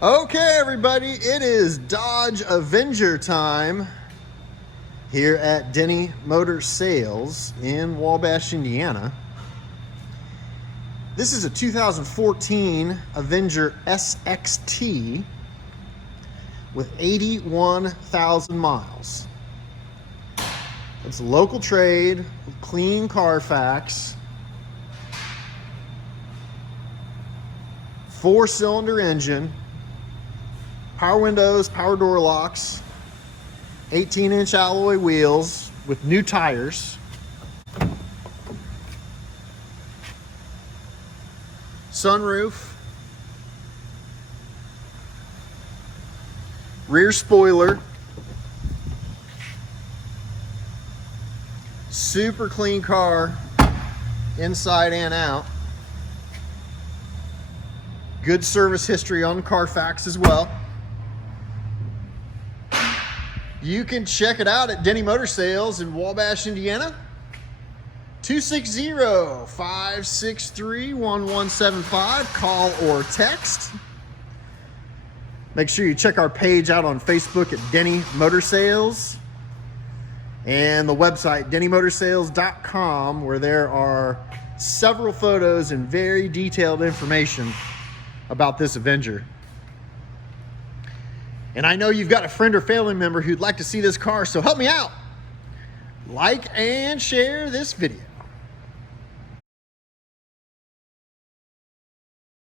Okay, everybody, it is Dodge Avenger time here at Denney Motor Sales in Wabash, Indiana. This is a 2014 Avenger SXT with 81,000 miles. It's a local trade, clean Carfax, 4-cylinder engine, power windows, power door locks, 18-inch alloy wheels with new tires, sunroof, rear spoiler, super clean car inside and out. Good service history on Carfax as well. You can check it out at Denney Motor Sales in Wabash, Indiana. 260-563-1175. Call or text. Make sure you check our page out on Facebook at Denney Motor Sales and the website DenneyMotorsales.com, where there are several photos and very detailed information about this Avenger. And I know you've got a friend or family member who'd like to see this car, so help me out. Like and share this video.